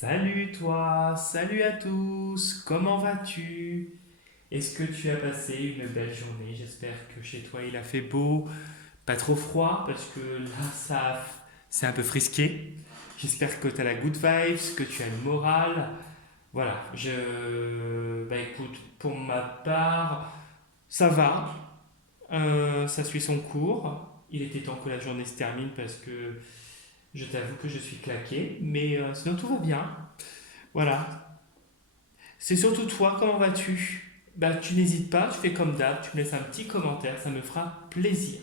Salut toi, salut à tous, comment vas-tu? Est-ce que tu as passé une belle journée? J'espère que chez toi il a fait beau, pas trop froid parce que là c'est un peu frisqué. J'espère que tu as la good vibes, que tu as le moral. Voilà, bah écoute, pour ma part, ça va, ça suit son cours. Il était temps que la journée se termine parce que je t'avoue que je suis claqué, mais sinon tout va bien. Voilà, c'est surtout toi, comment vas-tu? Bah, tu n'hésites pas, tu fais comme d'hab, tu me laisses un petit commentaire, ça me fera plaisir.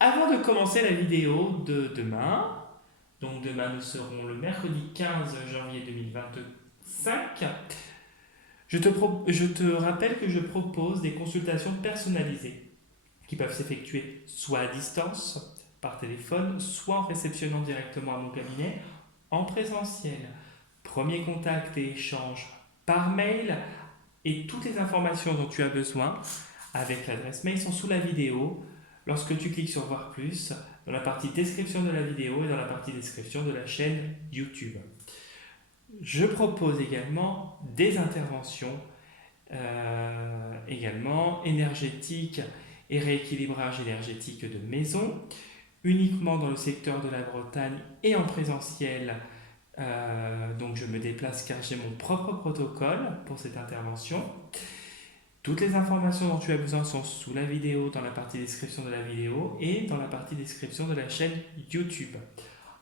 Avant de commencer la vidéo de demain, donc demain nous serons le mercredi 15 janvier 2025, je te rappelle que je propose des consultations personnalisées qui peuvent s'effectuer soit à distance, par téléphone, soit en réceptionnant directement à mon cabinet en présentiel. Premier contact et échange par mail. Et toutes les informations dont tu as besoin avec l'adresse mail sont sous la vidéo. Lorsque tu cliques sur voir plus, dans la partie description de la vidéo et dans la partie description de la chaîne YouTube. Je propose également des interventions également énergétiques et rééquilibrage énergétique de maison, uniquement dans le secteur de la Bretagne et en présentiel. Donc je me déplace car j'ai mon propre protocole pour cette intervention. Toutes les informations dont tu as besoin sont sous la vidéo, dans la partie description de la vidéo et dans la partie description de la chaîne YouTube.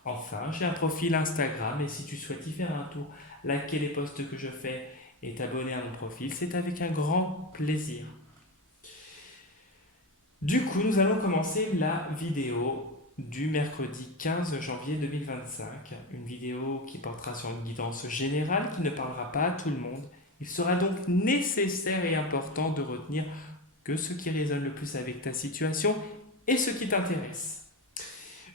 Enfin, j'ai un profil Instagram et si tu souhaites y faire un tour, liker les posts que je fais et t'abonner à mon profil, c'est avec un grand plaisir. Du coup, nous allons commencer la vidéo du mercredi 15 janvier 2025. Une vidéo qui portera sur une guidance générale qui ne parlera pas à tout le monde. Il sera donc nécessaire et important de retenir que ce qui résonne le plus avec ta situation et ce qui t'intéresse.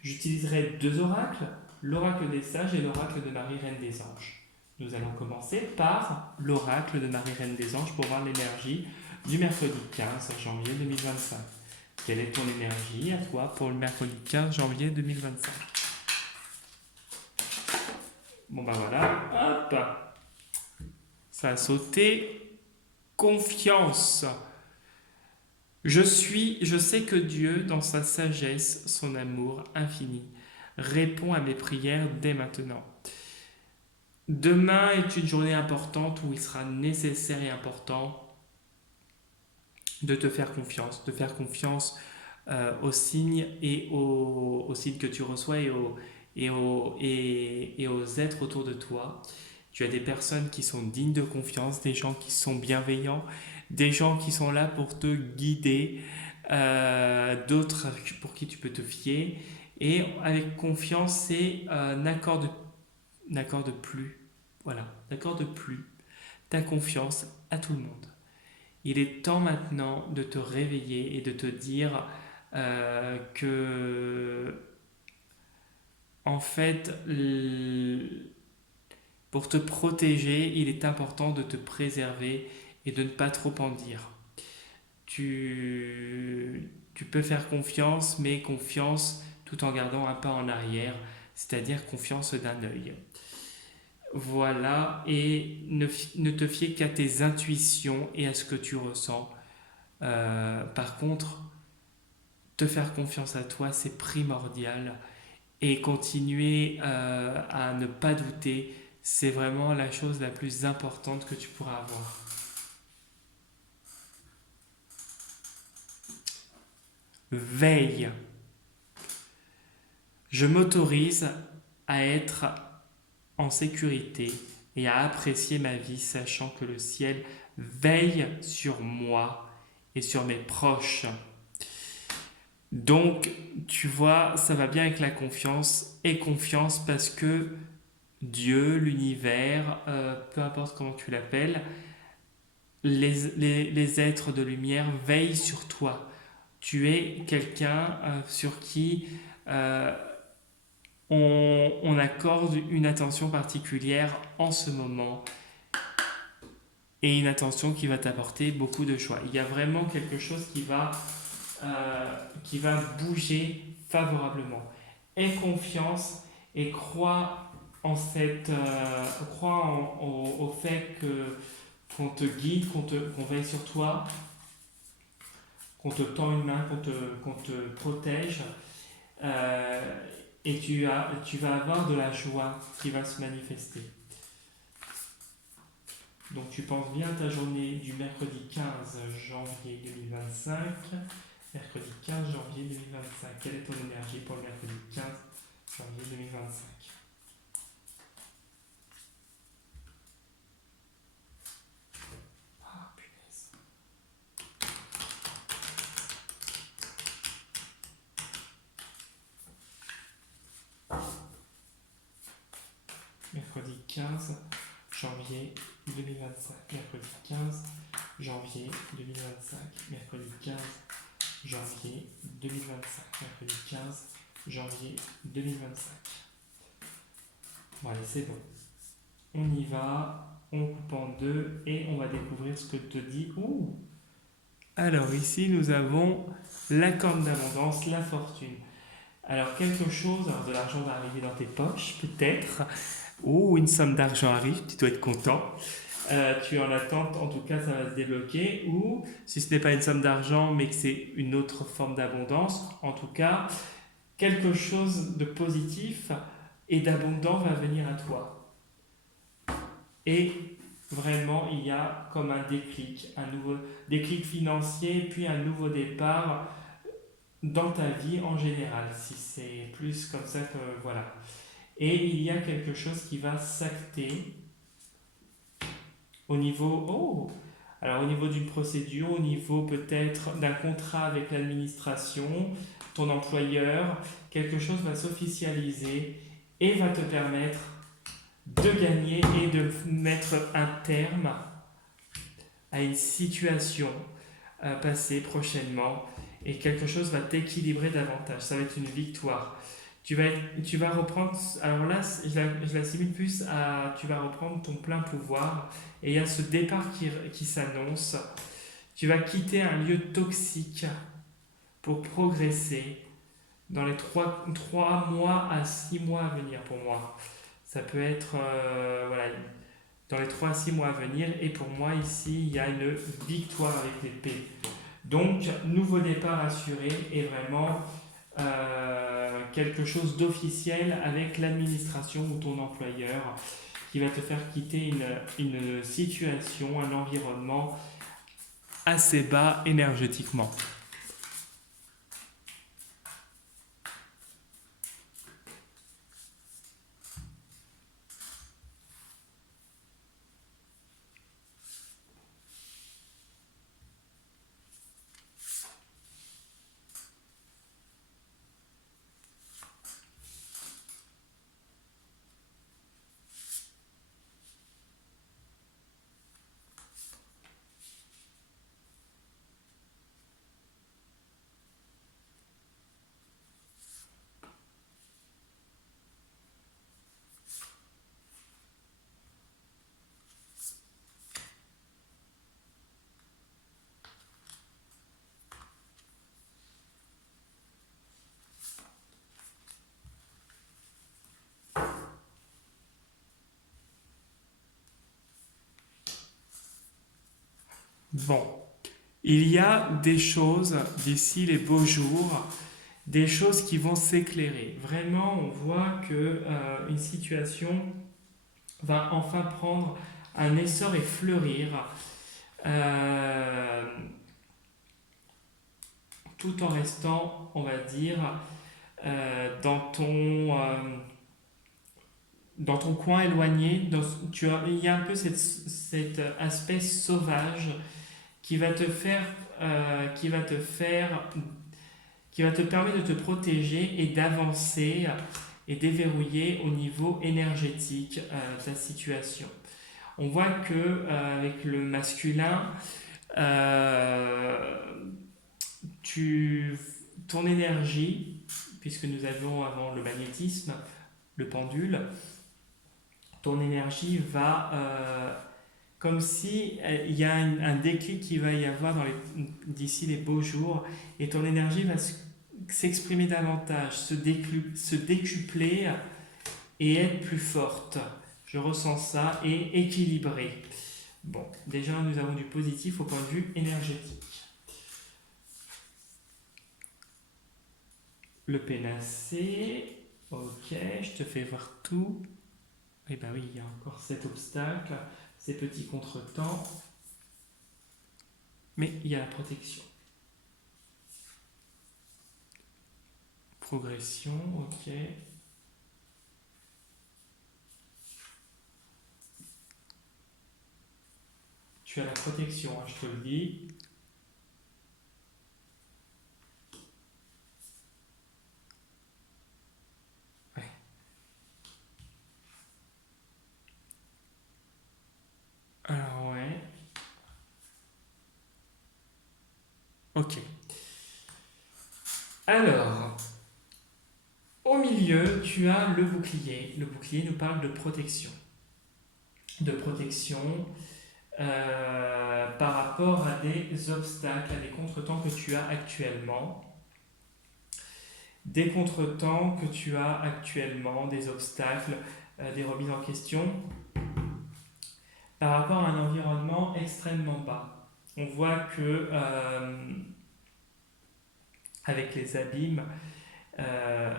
J'utiliserai deux oracles, l'oracle des sages et l'oracle de Marie Reine des Anges. Nous allons commencer par l'oracle de Marie Reine des Anges pour voir l'énergie du mercredi 15 janvier 2025. Quelle est ton énergie à toi pour le mercredi 15 janvier 2025? Bon ben voilà, hop, ça a sauté. Confiance. Je sais que Dieu, dans sa sagesse, son amour infini, répond à mes prières dès maintenant. Demain est une journée importante où il sera nécessaire et important de te faire confiance aux signes et aux signes que tu reçois et aux êtres autour de toi. Tu as des personnes qui sont dignes de confiance, des gens qui sont bienveillants, des gens qui sont là pour te guider, d'autres pour qui tu peux te fier. Et avec confiance, c'est n'accorde plus. Voilà, n'accorde plus ta confiance à tout le monde. Il est temps maintenant de te réveiller et de te dire que, en fait, pour te protéger, il est important de te préserver et de ne pas trop en dire. Tu peux faire confiance, mais confiance tout en gardant un pas en arrière, c'est-à-dire confiance d'un œil. Voilà, et ne te fier qu'à tes intuitions et à ce que tu ressens. Par contre, te faire confiance à toi, c'est primordial. Et continuer à ne pas douter, c'est vraiment la chose la plus importante que tu pourras avoir. Veille. Je m'autorise à être en sécurité et à apprécier ma vie, sachant que le ciel veille sur moi et sur mes proches. Donc, tu vois, ça va bien avec la confiance et confiance parce que Dieu, l'univers, peu importe comment tu l'appelles, les êtres de lumière veillent sur toi. Tu es quelqu'un sur qui on accorde une attention particulière en ce moment et une attention qui va t'apporter beaucoup de choix. Il y a vraiment quelque chose qui va bouger favorablement. Aie confiance et crois crois au fait qu'on te guide, qu'on veille sur toi, qu'on te tend une main, qu'on te protège. euh, et tu vas avoir de la joie qui va se manifester. Donc tu penses bien à ta journée du mercredi 15 janvier 2025. Mercredi 15 janvier 2025. Quelle est ton énergie pour le mercredi 15 janvier 2025? Ah, punaise. Mercredi 15 janvier 2025. Mercredi 15 janvier 2025. Mercredi 15 janvier 2025. Mercredi 15 janvier 2025. Bon, allez, c'est bon. On y va, on coupe en deux et on va découvrir ce que te dit. Ouh. Alors ici, nous avons la corne d'abondance, la fortune. Alors quelque chose, alors de l'argent va arriver dans tes poches, peut-être, ou une somme d'argent arrive, tu dois être content. Tu es en attente, en tout cas ça va se débloquer, ou si ce n'est pas une somme d'argent mais que c'est une autre forme d'abondance, en tout cas quelque chose de positif et d'abondant va venir à toi. Et vraiment il y a comme un déclic, un nouveau déclic financier, puis un nouveau départ dans ta vie en général, si c'est plus comme ça que voilà. Et il y a quelque chose qui va s'acter au niveau, oh, alors au niveau d'une procédure, au niveau peut-être d'un contrat avec l'administration, ton employeur, quelque chose va s'officialiser et va te permettre de gagner et de mettre un terme à une situation passée prochainement et quelque chose va t'équilibrer davantage. Ça va être une victoire. Tu vas reprendre, alors là, je l'assimile plus à, tu vas reprendre ton plein pouvoir et il y a ce départ qui s'annonce. Tu vas quitter un lieu toxique pour progresser dans les 3 mois à 6 mois à venir pour moi. Ça peut être, voilà, dans les 3 à 6 mois à venir et pour moi ici, il y a une victoire avec l'épée. Donc, nouveau départ assuré et vraiment quelque chose d'officiel avec l'administration ou ton employeur qui va te faire quitter une situation, un environnement assez bas énergétiquement. Bon, il y a des choses d'ici les beaux jours, des choses qui vont s'éclairer. Vraiment, on voit que une situation va enfin prendre un essor et fleurir, euh, tout en restant, on va dire, dans ton coin éloigné. Il y a un peu cet aspect sauvage qui va te faire, qui va te faire, qui va te permettre de te protéger et d'avancer et déverrouiller au niveau énergétique ta situation. On voit que avec le masculin, euh, tu, ton énergie, puisque nous avions avant le magnétisme, le pendule, ton énergie va, comme si il y a un déclic qui va y avoir d'ici les beaux jours, et ton énergie va s'exprimer davantage, se décupler, et être plus forte. Je ressens ça et équilibrée. Bon, déjà nous avons du positif au point de vue énergétique. Le pénacé, ok, je te fais voir tout. Eh bien oui, il y a encore cet obstacle, ces petits contretemps, mais il y a la protection. Progression, ok. Tu as la protection, hein, je te le dis. Ouais. Alors ouais. Ok. Alors, au milieu, tu as le bouclier. Le bouclier nous parle de protection. De protection par rapport à des obstacles, à des contretemps que tu as actuellement. Des contretemps que tu as actuellement, des obstacles, des remises en question, par rapport à un environnement extrêmement bas. On voit que avec les abîmes, euh,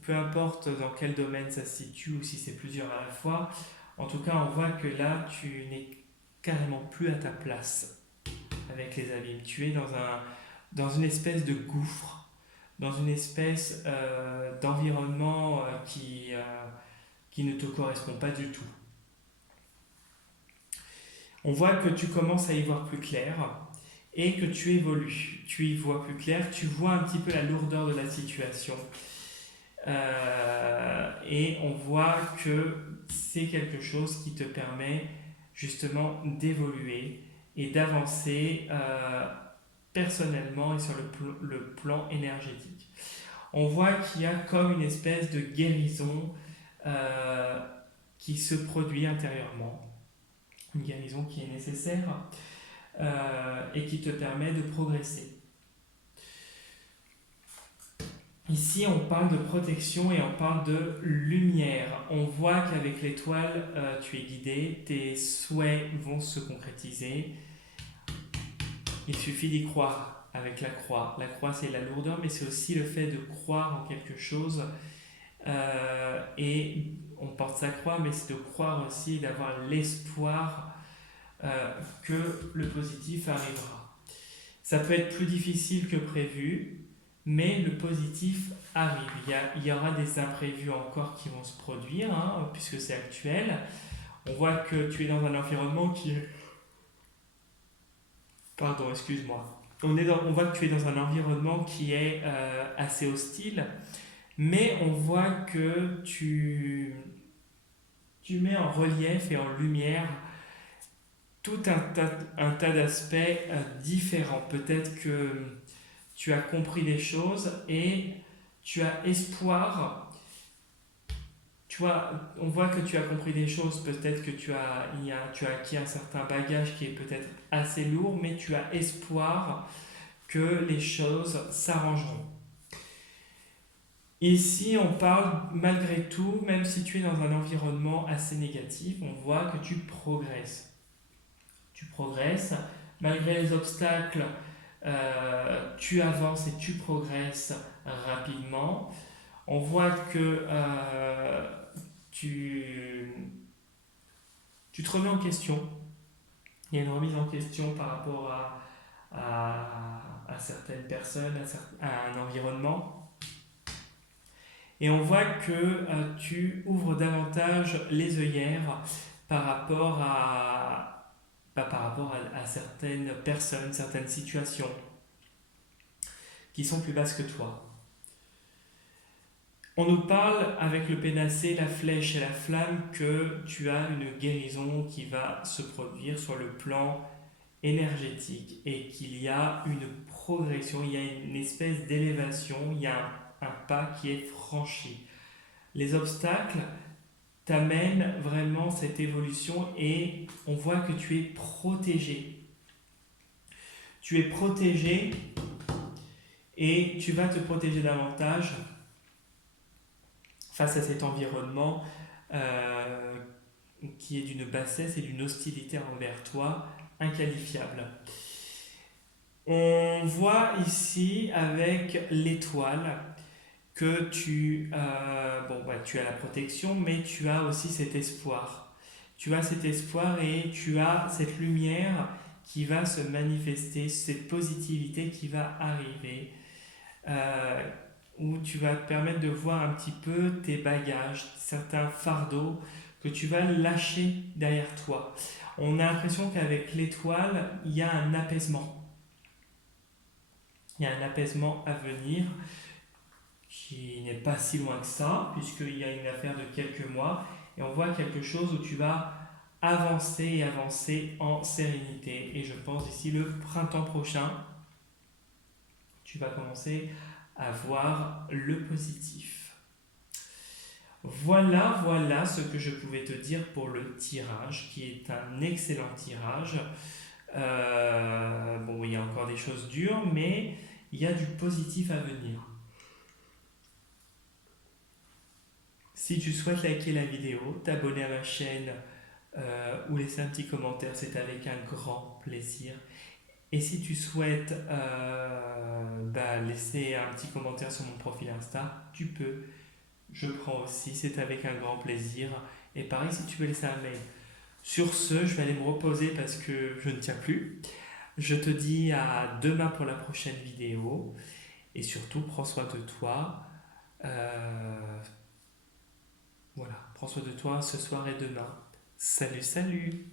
peu importe dans quel domaine ça se situe ou si c'est plusieurs à la fois, en tout cas on voit que là tu n'es carrément plus à ta place avec les abîmes. Tu es dans une espèce de gouffre, dans une espèce d'environnement qui ne te correspond pas du tout. On voit que tu commences à y voir plus clair et que tu évolues. Tu y vois plus clair, tu vois un petit peu la lourdeur de la situation. Et on voit que c'est quelque chose qui te permet justement d'évoluer et d'avancer personnellement et sur le plan énergétique. On voit qu'il y a comme une espèce de guérison euh, qui se produit intérieurement, une guérison qui est nécessaire et qui te permet de progresser. Ici, on parle de protection et on parle de lumière. On voit qu'avec l'étoile, tu es guidé, tes souhaits vont se concrétiser. Il suffit d'y croire avec la croix. La croix, c'est la lourdeur, mais c'est aussi le fait de croire en quelque chose. Et on porte sa croix, mais c'est de croire aussi, d'avoir l'espoir que le positif arrivera. Ça peut être plus difficile que prévu, mais le positif arrive. Il y aura des imprévus encore qui vont se produire, hein, puisque c'est actuel. On voit que tu es dans un environnement qui est... Pardon, excuse-moi. On voit que tu es dans un environnement qui est assez hostile, mais on voit que tu mets en relief et en lumière tout un tas d'aspects différents. Peut-être que tu as compris des choses et tu as espoir. Tu vois, on voit que tu as compris des choses, peut-être que tu as acquis un certain bagage qui est peut-être assez lourd, mais tu as espoir que les choses s'arrangeront. Ici, on parle malgré tout, même si tu es dans un environnement assez négatif, on voit que tu progresses. Tu progresses, malgré les obstacles, tu avances et tu progresses rapidement. On voit que tu te remets en question. Il y a une remise en question par rapport à certaines personnes, à un environnement. Et on voit que tu ouvres davantage les œillères par rapport à certaines personnes, certaines situations qui sont plus basses que toi. On nous parle avec le pénacé, la flèche et la flamme que tu as une guérison qui va se produire sur le plan énergétique et qu'il y a une progression, il y a une espèce d'élévation, il y a un pas qui est franchi. Les obstacles t'amènent vraiment cette évolution et on voit que tu es protégé. Tu es protégé et tu vas te protéger davantage face à cet environnement euh, qui est d'une bassesse et d'une hostilité envers toi inqualifiable. On voit ici avec l'étoile que tu as la protection, mais tu as aussi cet espoir. Tu as cet espoir et tu as cette lumière qui va se manifester, cette positivité qui va arriver, euh, où tu vas te permettre de voir un petit peu tes bagages, certains fardeaux que tu vas lâcher derrière toi. On a l'impression qu'avec l'étoile, il y a un apaisement. Il y a un apaisement à venir qui n'est pas si loin que ça, puisqu'il y a une affaire de quelques mois, et on voit quelque chose où tu vas avancer et avancer en sérénité. Et je pense d'ici le printemps prochain, tu vas commencer à voir le positif. Voilà ce que je pouvais te dire pour le tirage, qui est un excellent tirage. Bon, il y a encore des choses dures, mais il y a du positif à venir. Si tu souhaites liker la vidéo, t'abonner à ma chaîne ou laisser un petit commentaire, c'est avec un grand plaisir. Et si tu souhaites laisser un petit commentaire sur mon profil Insta, tu peux. Je prends aussi, c'est avec un grand plaisir. Et pareil, si tu veux laisser un mail. Sur ce, je vais aller me reposer parce que je ne tiens plus. Je te dis à demain pour la prochaine vidéo. Et surtout, prends soin de toi. Euh, Voilà, prends soin de toi ce soir et demain. Salut, salut!